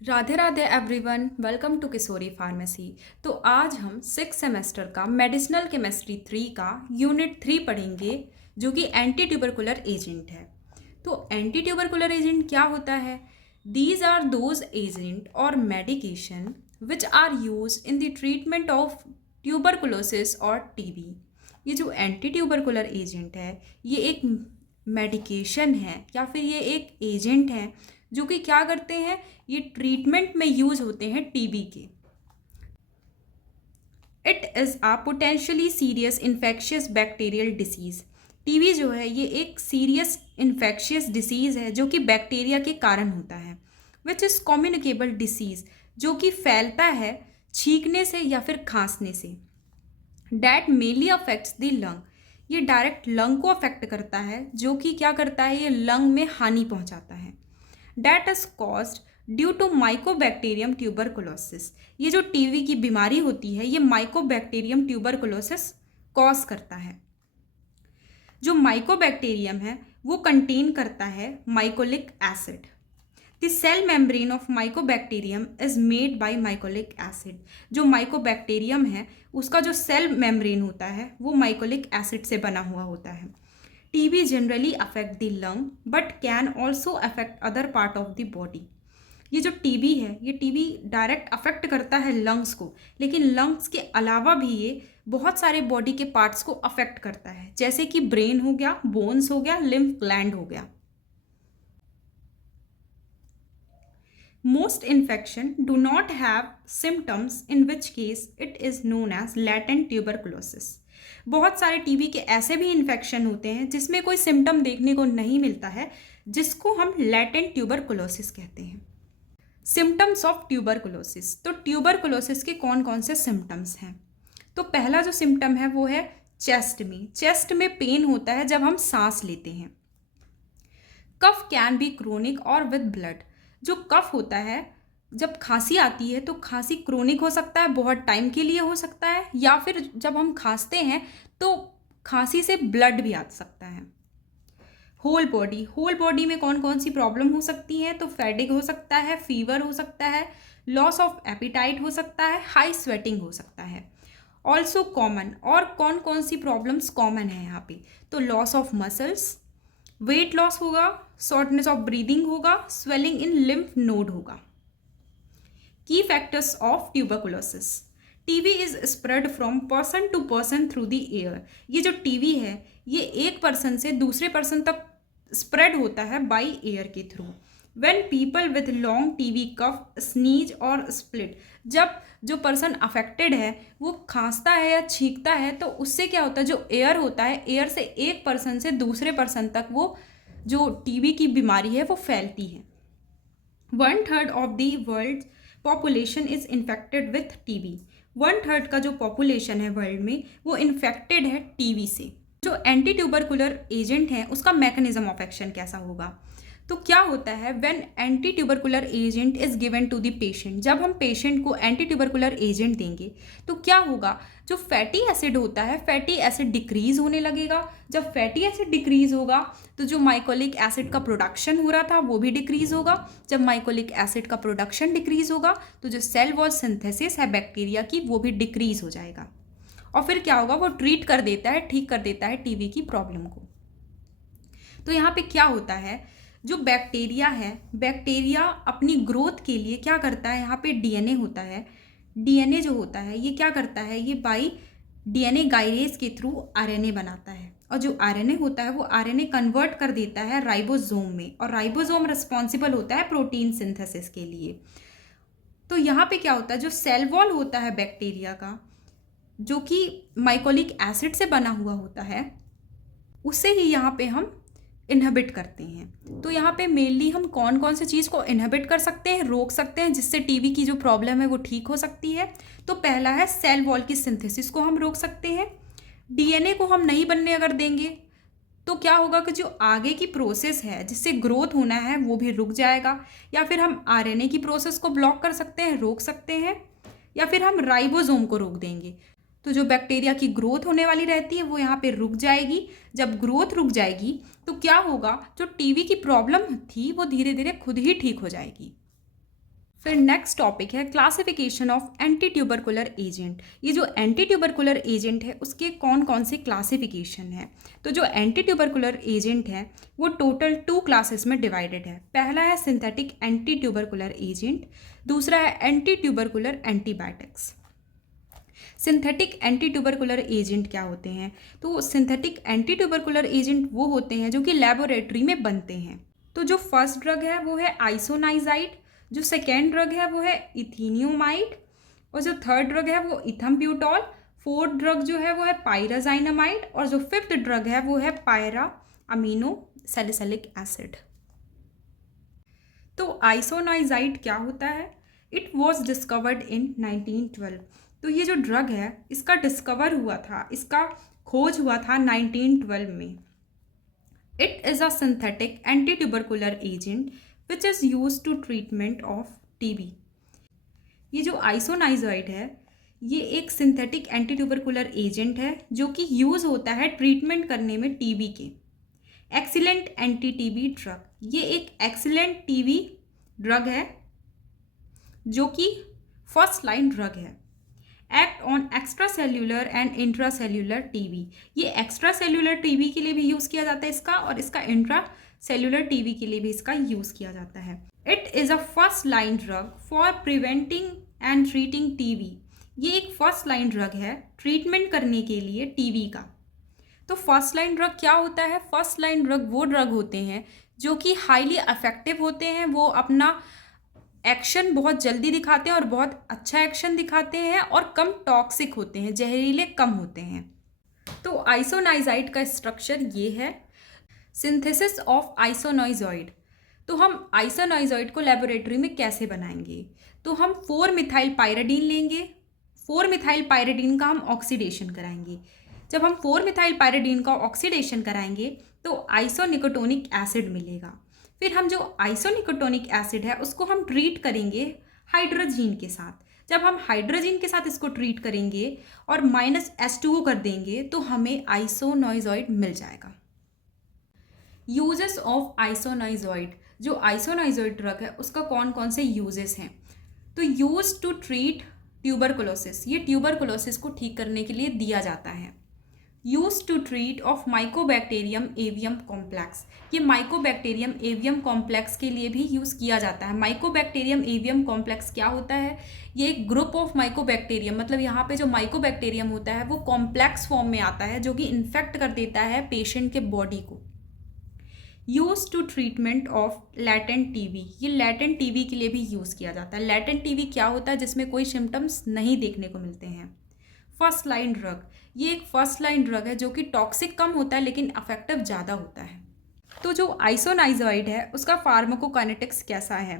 Radhe Radhe everyone, welcome to Kishori pharmacy. तो आज हम 6 सेमेस्टर का मेडिसिनल केमिस्ट्री 3 का यूनिट 3 पढ़ेंगे, जो कि एंटी ट्यूबरकुलर एजेंट है। तो एंटी ट्यूबरकुलर एजेंट क्या होता है? दीज आर दोज एजेंट और medication which are use in the treatment of tuberculosis और टीबी। ये जो एंटी ट्यूबरकुलर एजेंट है, ये एक मेडिकेशन है या फिर ये एक एजेंट है जो कि क्या करते हैं, ये ट्रीटमेंट में यूज होते हैं टीबी के। It is a potentially serious infectious bacterial disease. TB जो है ये एक सीरियस इन्फेक्शियस डिसीज़ है जो कि बैक्टीरिया के कारण होता है। विच इज़ कम्युनिकेबल डिसीज़, जो कि फैलता है छींकने से या फिर खांसने से। That mainly affects the lung, ये डायरेक्ट लंग को अफेक्ट करता है, जो कि क्या करता है, ये लंग में हानि पहुंचाता है। That is caused due to mycobacterium tuberculosis, ये जो टीबी की बीमारी होती है ये माइकोबैक्टीरियम ट्यूबरकुलोसिस कॉज करता है। जो माइकोबैक्टीरियम है वो कंटेन करता है mycolic acid. The cell membrane of mycobacterium is made by mycolic acid. जो माइकोबैक्टीरियम है उसका जो सेल मेम्ब्रेन होता है वो माइकोलिक एसिड से बना हुआ होता है। TB generally affect the lung but can also affect other part of the body. ये जो टीबी है ये टीबी डायरेक्ट अफेक्ट करता है लंग्स को, लेकिन लंग्स के अलावा भी ये बहुत सारे बॉडी के पार्ट्स को अफेक्ट करता है, जैसे कि ब्रेन हो गया, बोन्स हो गया, लिम्फ ग्लैंड हो गया। Most infection do not have symptoms, in which case it is known as latent tuberculosis. बहुत सारे टीबी के ऐसे भी इन्फेक्शन होते हैं जिसमें कोई सिम्टम देखने को नहीं मिलता है, जिसको हम लैटेंट ट्यूबरकुलोसिस कहते हैं। सिम्टम्स ऑफ ट्यूबरकुलोसिस, तो ट्यूबरकुलोसिस के कौन कौन से सिम्टम्स हैं? तो पहला जो सिम्टम है वो है चेस्ट में पेन होता है जब हम सांस लेते हैं। कफ कैन बी क्रोनिक और विद ब्लड, जो कफ होता है जब खांसी आती है तो खांसी क्रोनिक हो सकता है, बहुत टाइम के लिए हो सकता है, या फिर जब हम खांसते हैं तो खांसी से ब्लड भी आ सकता है। होल बॉडी में कौन कौन सी प्रॉब्लम हो सकती है? तो फैटिग हो सकता है, फीवर हो सकता है, लॉस ऑफ एपिटाइट हो सकता है, हाई स्वेटिंग हो सकता है। ऑल्सो कॉमन, और कौन कौन सी प्रॉब्लम्स कॉमन है यहाँ पे? तो loss of muscles, weight loss होगा, शॉर्टनेस ऑफ ब्रीदिंग होगा, स्वेलिंग इन लिम्फ नोड होगा। Key factors of tuberculosis, TB is spread from person to person through the air. ये जो टीबी है ये एक पर्सन से दूसरे पर्सन तक स्प्रेड होता है बाय एयर के through. When people with long TB cough, sneeze और स्प्लिट, जब जो पर्सन अफेक्टेड है वो खांसता है या छींकता है तो उससे क्या होता है, जो एयर होता है, एयर से एक पर्सन से दूसरे पर्सन तक वो जो टीबी की बीमारी है वो फैलती है। 1/3 of the world population is infected with TB. 1/3 का जो पॉपुलेशन है वर्ल्ड में वो इन्फेक्टेड है टीबी से। जो एंटी ट्यूबरकुलर एजेंट है उसका मैकेनिज्म ऑफ एक्शन कैसा होगा? तो क्या होता है, when anti tubercular agent is given to the patient, जब हम पेशेंट को एंटी ट्यूबरकुलर एजेंट देंगे तो क्या होगा, जो फैटी एसिड होता है फैटी एसिड डिक्रीज होने लगेगा। जब फैटी एसिड डिक्रीज होगा तो जो माइकोलिक एसिड का प्रोडक्शन हो रहा था वो भी डिक्रीज होगा। जब माइकोलिक एसिड का प्रोडक्शन डिक्रीज होगा तो जो सेल वॉल सिंथेसिस है बैक्टीरिया की वो भी डिक्रीज हो जाएगा, और फिर क्या होगा, वो ट्रीट कर देता है, ठीक कर देता है टीबी की प्रॉब्लम को। तो यहाँ पे क्या होता है, जो बैक्टीरिया है, बैक्टीरिया अपनी ग्रोथ के लिए क्या करता है, यहाँ पे डीएनए होता है, डीएनए जो होता है ये क्या करता है, ये बाई डीएनए गाइरेज के थ्रू आरएनए बनाता है, और जो आरएनए होता है वो आरएनए कन्वर्ट कर देता है राइबोसोम में, और राइबोसोम रिस्पॉन्सिबल होता है प्रोटीन सिंथेसिस के लिए। तो यहाँ पे क्या होता है, जो सेल वॉल होता है बैक्टीरिया का, जो कि माइकोलिक एसिड से बना हुआ होता है, उसे ही यहाँ पे हम इनहिबिट करते हैं। तो यहाँ पे मेनली हम कौन कौन से चीज़ को इनहिबिट कर सकते हैं, रोक सकते हैं, जिससे टीबी की जो प्रॉब्लम है वो ठीक हो सकती है? तो पहला है सेल वॉल की सिंथेसिस को हम रोक सकते हैं। डीएनए को हम नहीं बनने अगर देंगे तो क्या होगा कि जो आगे की प्रोसेस है जिससे ग्रोथ होना है वो भी रुक जाएगा, या फिर हम आरएनए की प्रोसेस को ब्लॉक कर सकते हैं, रोक सकते हैं, या फिर हम राइबोसोम को रोक देंगे। तो जो बैक्टीरिया की ग्रोथ होने वाली रहती है वो यहाँ पे रुक जाएगी। जब ग्रोथ रुक जाएगी तो क्या होगा, जो टीबी की प्रॉब्लम थी वो धीरे धीरे खुद ही ठीक हो जाएगी। फिर नेक्स्ट टॉपिक है classification of anti tubercular agent. ये जो एंटी ट्यूबरकुलर एजेंट है उसके कौन कौन से क्लासिफिकेशन है। तो जो एंटी ट्यूबरकुलर एजेंट है वो टोटल 2 क्लासेस में डिवाइडेड है। पहला है सिंथेटिक एंटी ट्यूबरकुलर एजेंट, दूसरा है anti tubercular antibiotics. Synthetic anti tubercular agent क्या होते हैं? तो सिंथेटिक एंटी ट्यूबरकुलर एजेंट वो होते हैं जो कि लेबोरेटरी में बनते हैं। तो जो फर्स्ट ड्रग है वो है आइसोनाइजाइड, जो सेकेंड ड्रग है वो है इथेनियोमाइड, और जो थर्ड ड्रग है वो इथम्ब्यूटॉल, फोर्थ ड्रग जो है वो है पायराजाइनामाइड, और जो फिफ्थ ड्रग है वो है पायरा अमीनो सैलिसिलिक एसिड। तो आइसोनाइजाइड क्या होता है? It was discovered in 1912। तो ये जो ड्रग है इसका डिस्कवर हुआ था, इसका खोज हुआ था 1912 में। It is a synthetic anti tubercular agent which is use to treatment of TB. ये जो आइसोनाइजाइड है ये एक सिंथेटिक एंटी ट्यूबरकुलर एजेंट है जो कि यूज़ होता है ट्रीटमेंट करने में टीबी के। एक्सीलेंट एंटी टीबी ड्रग, ये एक एक्सीलेंट टीबी ड्रग है जो कि फर्स्ट लाइन ड्रग है। Act on extra cellular and intra cellular TB, ये एक्स्ट्रा सेल्यूलर टीबी के लिए भी यूज़ किया जाता है इसका, और इसका इंट्रा सेल्यूलर टीबी के लिए भी इसका यूज़ किया जाता है। It is a first line drug for preventing and treating TB, ये एक फर्स्ट लाइन ड्रग है ट्रीटमेंट करने के लिए टीबी का। तो फर्स्ट लाइन ड्रग क्या होता है? फर्स्ट लाइन ड्रग वो ड्रग होते हैं जो कि हाईली इफेक्टिव होते हैं, वो अपना एक्शन बहुत जल्दी दिखाते हैं और बहुत अच्छा एक्शन दिखाते हैं, और कम टॉक्सिक होते हैं, जहरीले कम होते हैं। तो आइसोनाइजाइड का स्ट्रक्चर ये है। सिंथेसिस ऑफ आइसोनाइजॉइड, तो हम आइसोनाइजॉइड को लेबोरेटरी में कैसे बनाएंगे? तो हम 4 मिथाइल पायरिडीन लेंगे, 4 मिथाइल पायरिडीन का हम ऑक्सीडेशन कराएंगे। जब हम 4 मिथाइल पायरिडीन का ऑक्सीडेशन कराएंगे तो आइसोनिकोटोनिक एसिड मिलेगा। फिर हम जो आइसोनिकोटोनिक एसिड है उसको हम ट्रीट करेंगे हाइड्रोजीन के साथ। जब हम हाइड्रोजीन के साथ इसको ट्रीट करेंगे और -H2O कर देंगे तो हमें आइसोनाइजॉइड मिल जाएगा। यूजेस ऑफ आइसोनाइजॉइड, जो आइसोनाइजॉइड ड्रग है उसका कौन कौन से यूजेस हैं? तो यूज टू ट्रीट ट्यूबरकुलोसिस, ये ट्यूबरकुलोसिस को ठीक करने के लिए दिया जाता है। Use to treat of mycobacterium avium complex, ये माइकोबैक्टीरियम एवियम कॉम्प्लेक्स के लिए भी यूज़ किया जाता है। माइकोबैक्टीरियम एवियम कॉम्प्लेक्स क्या होता है? ये एक ग्रुप ऑफ माइकोबैक्टीरियम, मतलब यहाँ पे जो माइकोबैक्टीरियम होता है वो कॉम्प्लेक्स फॉर्म में आता है जो कि इन्फेक्ट कर देता है पेशेंट के बॉडी को। Use to treatment of latent TB, ये लैटेंट टीबी के लिए भी यूज़ किया जाता है। लैटेंट टीबी क्या होता है? जिसमें कोई सिम्टम्स नहीं देखने को मिलते हैं। फर्स्ट लाइन ड्रग, ये एक फर्स्ट लाइन ड्रग है जो कि टॉक्सिक कम होता है लेकिन अफेक्टिव ज़्यादा होता है। तो जो आइसोनाइजॉइड है उसका फार्माकोकाइनेटिक्स कैसा है?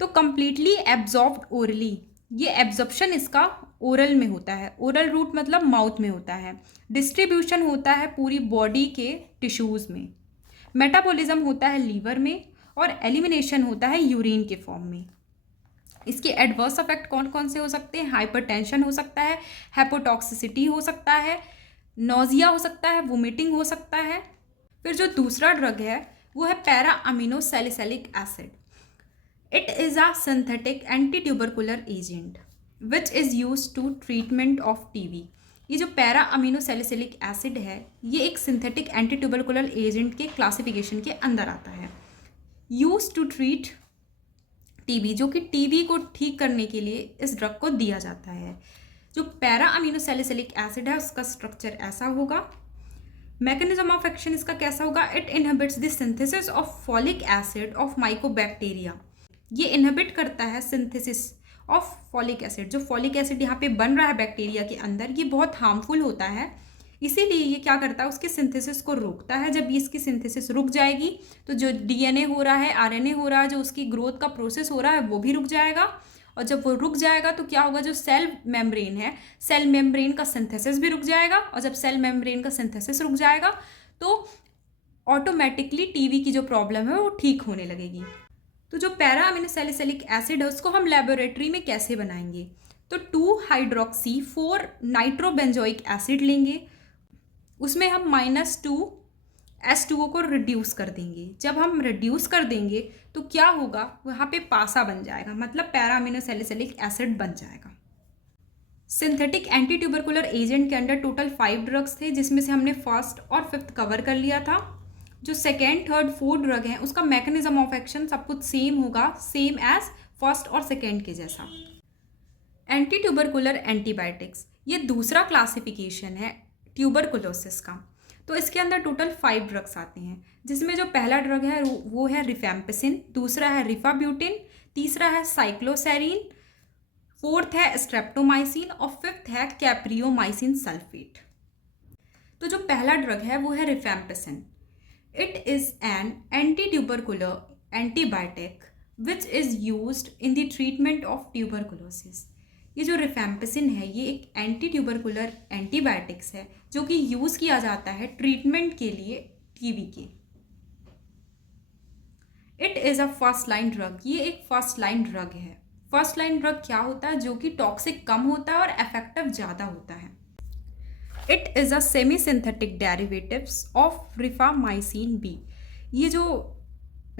तो कंप्लीटली एब्जॉर्ब्ड ओरली, ये एब्जॉर्प्शन इसका ओरल में होता है। ओरल रूट मतलब माउथ में होता है। डिस्ट्रीब्यूशन होता है पूरी बॉडी के टिश्यूज़ में। मेटाबॉलिज्म होता है लीवर में, और एलिमिनेशन होता है यूरिन के फॉर्म में। इसके एडवर्स इफेक्ट कौन कौन से हो सकते हैं? हाइपरटेंशन हो सकता है, हेपोटॉक्सिसिटी हो सकता है, नोजिया हो सकता है, वोमिटिंग हो सकता है। फिर जो दूसरा ड्रग है वो है para amino salicylic acid. It is a synthetic anti tubercular agent which is use to treatment of TB. ये जो पैरा अमीनो सैलिसिलिक एसिड है ये एक सिंथेटिक एंटी ट्यूबरकुलर एजेंट के क्लासिफिकेशन के अंदर आता है। यूज टू ट्रीट टीबी, जो कि टीबी को ठीक करने के लिए इस ड्रग को दिया जाता है। जो पैरा अमीनो सैलिसिलिक एसिड है उसका स्ट्रक्चर ऐसा होगा। मैकेनिज्म ऑफ एक्शन इसका कैसा होगा? It inhibits the synthesis of folic acid of mycobacteria, ये इनहिबिट करता है सिंथेसिस ऑफ फॉलिक एसिड। जो फॉलिक एसिड यहाँ पे बन रहा है बैक्टीरिया के अंदर ये बहुत हार्मफुल होता है, इसीलिए ये क्या करता है उसके सिंथेसिस को रोकता है। जब इसकी सिंथेसिस रुक जाएगी तो जो डीएनए हो रहा है, आरएनए हो रहा है, जो उसकी ग्रोथ का प्रोसेस हो रहा है वो भी रुक जाएगा। और जब वो रुक जाएगा तो क्या होगा? जो सेल मेम्ब्रेन है, सेल मेम्ब्रेन का सिंथेसिस भी रुक जाएगा। और जब सेल मेम्ब्रेन का सिंथेसिस रुक जाएगा तो ऑटोमेटिकली टीबी की जो प्रॉब्लम है वो ठीक होने लगेगी। तो जो पैरा अमीनो सैलिसिलिक एसिड है उसको हम लेबोरेटरी में कैसे बनाएंगे? तो 2 हाइड्रोक्सी 4 नाइट्रोबेंजोइक एसिड लेंगे, उसमें हम -2 H2O को रिड्यूस कर देंगे। जब हम रिड्यूस कर देंगे तो क्या होगा, वहाँ पे पासा बन जाएगा, मतलब पैरा अमीनो सैलिसिलिक एसिड बन जाएगा। सिंथेटिक एंटी ट्यूबरकुलर एजेंट के अंडर टोटल 5 ड्रग्स थे, जिसमें से हमने फर्स्ट और फिफ्थ कवर कर लिया था। जो सेकेंड, थर्ड, फोर्थ ड्रग है उसका मैकेनिज्म ऑफ एक्शन सब कुछ सेम होगा, सेम एज फर्स्ट और सेकेंड के जैसा। एंटी ट्यूबरकुलर एंटीबायोटिक्स, ये दूसरा क्लासिफिकेशन है ट्यूबरकुलोसिस का। तो इसके अंदर टोटल 5 ड्रग्स आते हैं, जिसमें जो पहला ड्रग है वो है रिफेम्पिसिन, दूसरा है रिफाब्यूटिन, तीसरा है साइक्लोसेरिन, फोर्थ है स्ट्रेप्टोमाइसिन और फिफ्थ है कैप्रियोमाइसिन सल्फेट। तो जो पहला ड्रग है वो है rifampicin. It is an anti tubercular antibiotic which is used in the treatment of tuberculosis. ये जो रिफेम्पिसिन है ये एक एंटी ट्यूबरकुलर एंटीबायोटिक्स है जो कि यूज़ किया जाता है ट्रीटमेंट के लिए टीबी के। It is a first line drug, ये एक फर्स्ट लाइन ड्रग है। फर्स्ट लाइन ड्रग क्या होता है, जो कि टॉक्सिक कम होता है और इफेक्टिव ज़्यादा होता है। It is a semi synthetic derivatives of rifamycin B. ये जो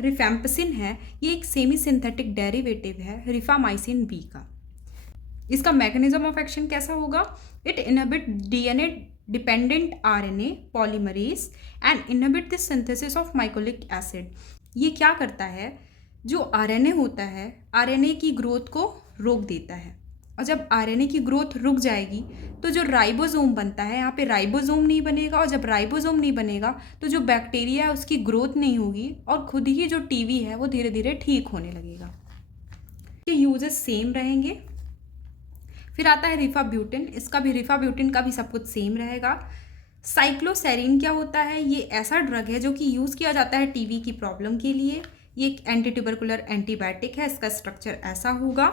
रिफेम्पिसिन है ये एक सेमी सिंथेटिक डेरिवेटिव है रिफामाइसिन बी का। इसका मैकेनिज्म ऑफ एक्शन कैसा होगा, it inhibit DNA dependent RNA polymerase and inhibit the synthesis of mycolic acid. ये क्या करता है, जो आरएनए होता है आरएनए की ग्रोथ को रोक देता है, और जब आरएनए की ग्रोथ रुक जाएगी तो जो राइबोसोम बनता है, यहाँ पे राइबोसोम नहीं बनेगा, और जब राइबोसोम नहीं बनेगा तो जो बैक्टीरिया है उसकी ग्रोथ नहीं होगी और खुद ही जो टीबी है वो धीरे धीरे ठीक होने लगेगा। ये यूजेस सेम रहेंगे। फिर आता है रिफाब्यूटिन, इसका भी रिफाब्यूटिन का भी सब कुछ सेम रहेगा। साइक्लोसेरिन क्या होता है, ये ऐसा ड्रग है जो कि यूज़ किया जाता है टीबी की प्रॉब्लम के लिए। ये एक एंटी ट्यूबरकुलर एंटीबायोटिक है, इसका स्ट्रक्चर ऐसा होगा।